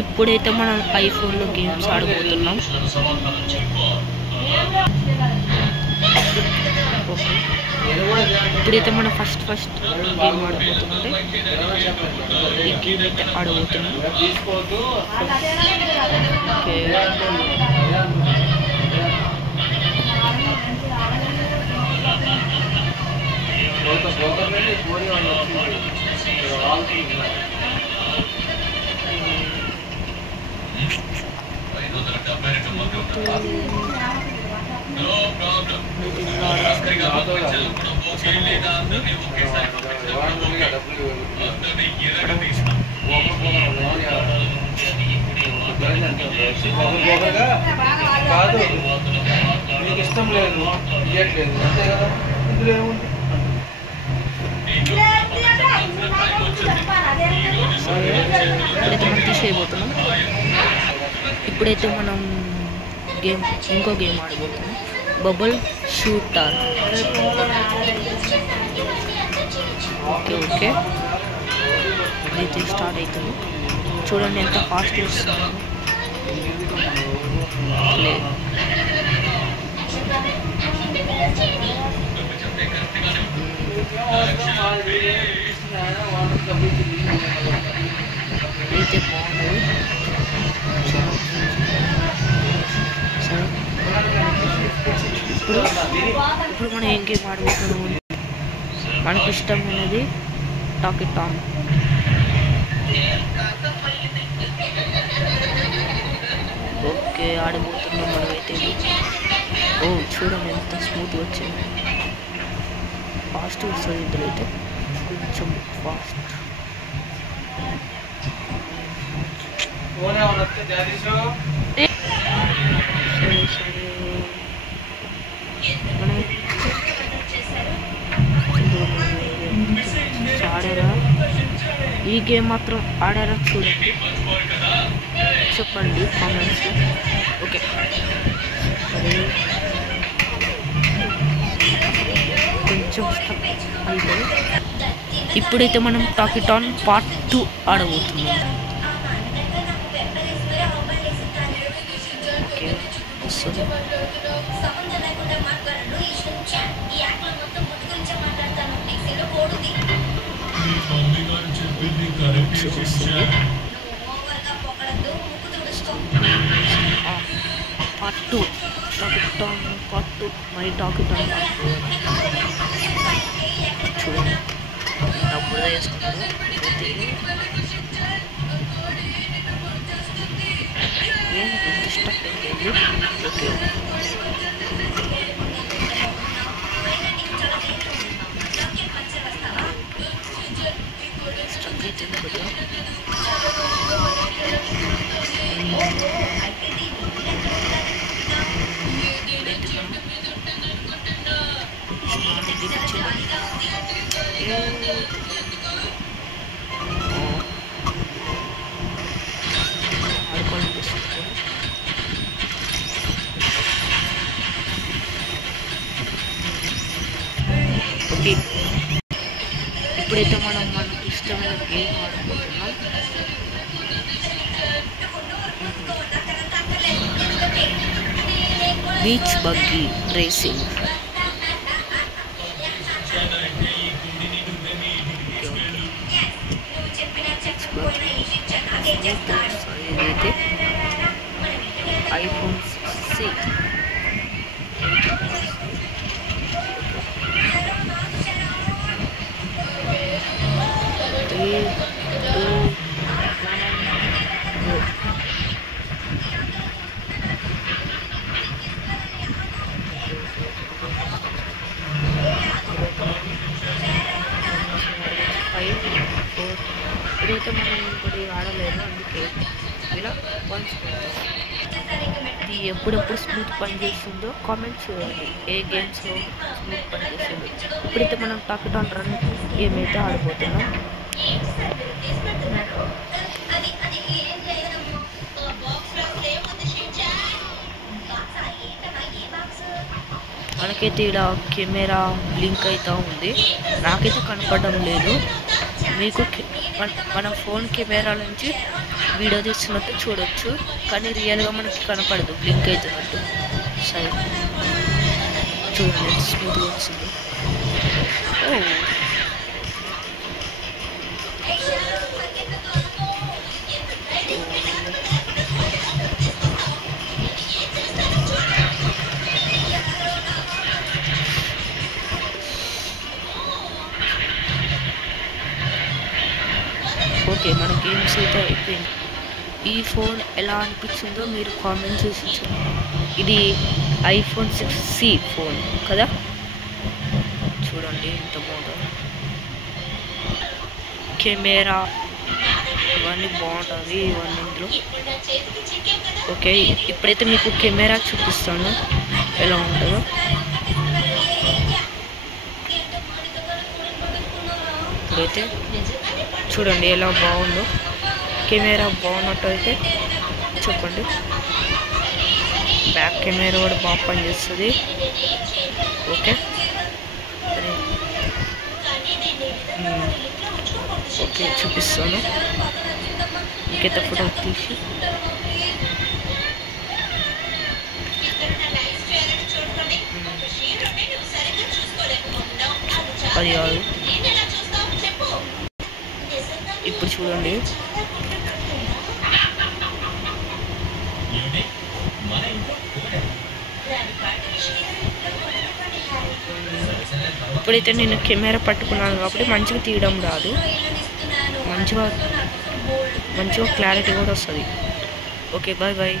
ఇప్పుడైతే మనం ఐఫోన్లో games ఆడబోతున్నాం. Okay, ఇప్పుడైతే మనం ఫస్ట్ గేమ్ ఆడబోతున్నాం. ఈ గేమ్ అయితే ఆడబోతున్నాం. ఓకే, కాదు మీకు ఇష్టం లేదు ఇవ్వట్లేదు అంతే కదా. ఇందులో ఏముంది? ఇప్పుడైతే మనం తీసేయబోతున్నాం. ఇప్పుడైతే మనం ఇంకో గేమ్ ఆడబోతున్నాం, బబుల్ షూటర్. ఓకే ఓకే, ఇదైతే స్టార్ట్ అవుతుంది. చూడండి ఎంత ఫాస్ట్ వస్తుంది. అయితే బాగుంది. సరే, ఇప్పుడు మనం ఏం గేమ్ ఆడబోతున్నాము? మనకు ఇష్టమైనది టాకిటాన్. ఓకే, ఆడబోతున్నాం మనమైతే. ఓ చూడండి ఎంత స్మూత్ వచ్చింది. ఫాస్ట్ వస్తుంది ఇందులో అయితే, కొంచెం ఫాస్ట్. ఆడారా? ఈ గేమ్ మాత్రం ఆడారా? చూడండి, చెప్పండి కామెంట్స్. ఓకే, కొంచెం స్టక్ అయితే. ఇప్పుడైతే మనం టాకిటాన్ పార్ట్ 2 ఆడబోతున్నాం. ఓకే, వస్తుంది. పార్ట్ 2 టాకిటాన్ పార్ట్ 2 మై టాకిటాన్ పార్ట్ 2 చూడండి. డబ్బులు వేసుకున్నాను. స్టక్ అయిపోయింది. ఓకే, స్టక్ అవుతుంది కొద్దిగా. ఓకే, ఇప్పుడైతే మనం మనకు ఇష్టమైన గేమ్ ఆడుకుంటున్నాం. Beach buggy racing. ఇదైతే ఐఫోన్ 6. ఇదైతే మనం ఇంకోటి ఆడలేదు, అందుకే ఇలా పంచుకుంటాం. ఇది ఎప్పుడెప్పుడు స్మూత్ పని చేస్తుందో కామెంట్ చేయండి. ఏ గేమ్స్లో స్మూత్ పని చేస్తుంది. ఇప్పుడైతే మనం టాకిటాన్ రన్ గేమ్ అయితే ఆడిపోతున్నాం. మనకైతే ఇలా కెమెరా బ్లింక్ అవుతూ ఉంది. నాకైతే కనపడడం లేదు. మీకు మన ఫోన్ కెమెరా నుంచి వీడియో తీస్తున్నట్టు చూడొచ్చు, కానీ రియల్గా మనకి కనపడదు, బ్లింక్ అవుతున్నట్టు. సరే చూడండి ఎంత స్మూత్గా వచ్చింది. ఓ ఓకే, మన గేమ్స్ అయితే అయిపోయింది. ఈ ఫోన్ ఎలా అనిపించిందో మీరు కామెంట్ చేసి చెప్పండి. ఇది iPhone 6C ఫోన్ కదా, చూడండి ఎంత బాగుంటుందో. కెమెరా ఇవన్నీ బాగుంటుంది, ఇవన్నీ ఇందులో. ఓకే, ఇప్పుడైతే మీకు కెమెరా చూపిస్తాను ఎలా ఉంటుందో. ఇప్పుడైతే చూడండి ఎలా బాగుందో. కెమెరా బాగున్నట్టు అయితే చెప్పండి. బ్యాక్ కెమెరా కూడా బాగా పనిచేస్తుంది. ఓకే ఓకే చూపిస్తాను. ఇంకైతే ఫోటో తీసి అది కాదు. ఇప్పుడు చూడండి ఇప్పుడైతే నేను కెమెరా పట్టుకున్నాను కాబట్టి మంచిగా తీయడం రాదు, మంచిగా క్లారిటీ కూడా వస్తుంది. Okay bye bye.